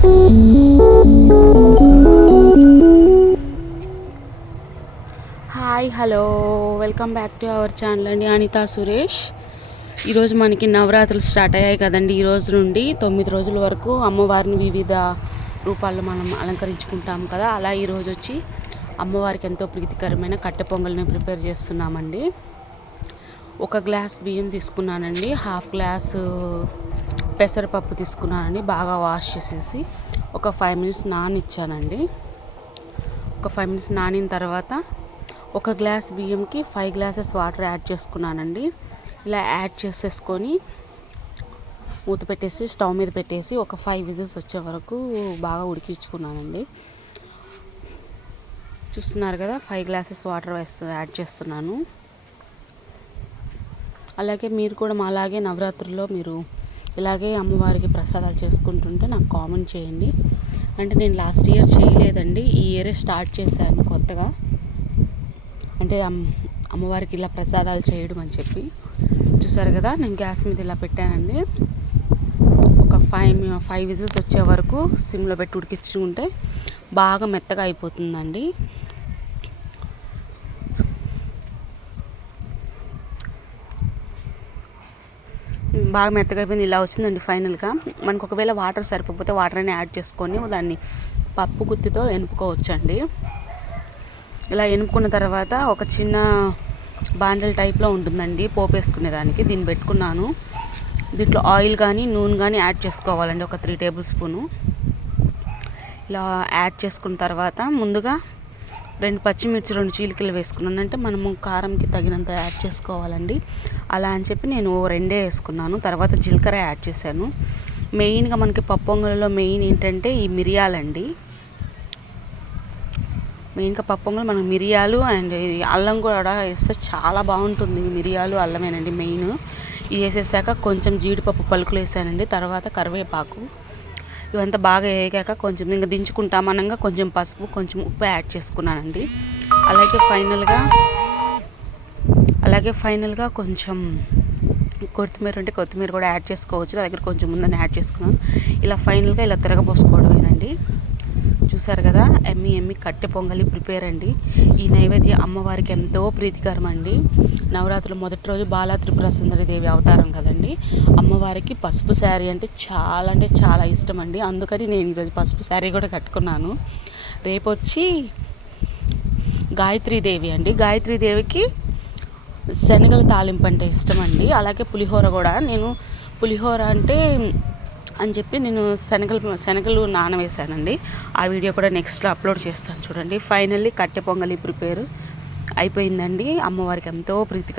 Hi hello. Welcome back to our channel అండి అనితా సురేష్. ఈరోజు మనకి నవరాత్రులు స్టార్ట్ అయ్యాయి కదండి ఈ రోజు నుండి. తొమ్మిది రోజుల వరకు అమ్మవారిని వివిధ రూపాల్లో మనం అలంకరించుకుంటాం కదా. అలా ఈరోజు వచ్చి అమ్మవారికి ఎంతో ప్రీతికరమైన కట్టె పొంగల్ని ప్రిపేర్ చేస్తున్నామండి. ఒక గ్లాస్ బియ్యం తీసుకున్నానండి. హాఫ్ గ్లాస్ పెసరపప్పు తీసుకున్నానండి బాగా వాష్ చేసేసి ఒక ఫైవ్ మినిట్స్ నానిచ్చానండి. ఒక ఫైవ్ మినిట్స్ నానిన తర్వాత ఒక గ్లాస్ బియ్యంకి ఫైవ్ గ్లాసెస్ వాటర్ యాడ్ చేసుకున్నానండి. ఇలా యాడ్ చేసేసుకొని మూత పెట్టేసి స్టవ్ మీద పెట్టేసి ఒక ఫైవ్ విజిల్స్ వచ్చే వరకు బాగా ఉడికించుకున్నానండి. చూస్తున్నారు కదా ఫైవ్ గ్లాసెస్ వాటర్ వేస్తు యాడ్ చేస్తున్నాను. అలాగే మీరు కూడా మా అలాగే నవరాత్రుల్లో మీరు ఇలాగే అమ్మవారికి ప్రసాదాలు చేసుకుంటుంటే నాకు కామెంట్ చేయండి. అంటే నేను లాస్ట్ ఇయర్ చేయలేదండి. ఈ ఇయరే స్టార్ట్ చేశాను కొత్తగా. అంటే అమ్ అమ్మవారికి ఇలా ప్రసాదాలు చేయడం అని చెప్పి. చూసారు కదా నేను గ్యాస్ మీద ఇలా పెట్టానండి. ఒక ఫైవ్ ఫైవ్ విజిల్స్ వచ్చే వరకు సిమ్లో పెట్టి ఉడికించుకుంటే బాగా మెత్తగా అయిపోతుందండి. బాగా మెత్తగా అయిపోయింది. ఇలా వచ్చిందండి ఫైనల్గా. మనకు ఒకవేళ వాటర్ సరిపోతే వాటర్ అని యాడ్ చేసుకొని దాన్ని పప్పు గుత్తితో ఎనుపుకోవచ్చండి. ఇలా ఎనుపుకున్న తర్వాత ఒక చిన్న బాండల్ టైప్లో ఉంటుందండి. పోపు వేసుకునేదానికి దీన్ని పెట్టుకున్నాను. దీంట్లో ఆయిల్ కానీ నూనె కానీ యాడ్ చేసుకోవాలండి. ఒక త్రీ టేబుల్ స్పూను ఇలా యాడ్ చేసుకున్న తర్వాత ముందుగా రెండు పచ్చిమిర్చి రెండు చీలికలు వేసుకున్నాను. అంటే మనము కారంకి తగినంత యాడ్ చేసుకోవాలండి. అలా అని చెప్పి నేను రెండే వేసుకున్నాను. తర్వాత జీలకర్ర యాడ్ చేశాను. మెయిన్గా మనకి పప్పొంగలలో మెయిన్ ఏంటంటే ఈ మిరియాలండి. మెయిన్గా పప్పొంగలు మనకి మనకు మిరియాలు అండ్ అల్లం కూడా వేస్తే చాలా బాగుంటుంది. మిరియాలు అల్లమేనండి మెయిన్. ఇది వేసేసాక కొంచెం జీడిపప్పు పలుకులు వేసానండి. తర్వాత కరివేపాకు. ఇవంతా బాగా వేగాక కొంచెం ఇంకా దించుకుంటామనగా కొంచెం పసుపు కొంచెం ఉప్పు యాడ్ చేసుకున్నానండి. అలాగే ఫైనల్గా అలాగే ఫైనల్గా కొంచెం కొత్తిమీర ఉంటే కొత్తిమీర కూడా యాడ్ చేసుకోవచ్చు. నా దగ్గర కొంచెం ముందని యాడ్ చేసుకున్నాను. ఇలా ఫైనల్గా ఇలా తిరగపోసుకోవడమేనండి చూశారు కదా? ఎమ్మి ఎమ్మి కట్టె పొంగలి ప్రిపేర్ అండి. ఈ నైవేద్యం అమ్మవారికి ఎంతో ప్రీతికరం అండి. నవరాత్రులు మొదటి రోజు బాలా త్రిపుర దేవి అవతారం కదండి. అమ్మవారికి పసుపు శారీ అంటే చాలా అంటే చాలా ఇష్టం అండి. అందుకని నేను ఈరోజు పసుపు శారీ కూడా కట్టుకున్నాను. రేపు వచ్చి గాయత్రీదేవి అండి. గాయత్రీదేవికి శనగల తాలింపు అంటే ఇష్టం అండి. అలాగే పులిహోర కూడా. నేను పులిహోర అంటే అని చెప్పి నేను శనగలు శనగలు నానవేశానండి. ఆ వీడియో కూడా నెక్స్ట్లో అప్లోడ్ చేస్తాను చూడండి. ఫైనల్లీ కట్టె పొంగలి ప్రిపేర్ అయిపోయిందండి. అమ్మవారికి ఎంతో ప్రీతిక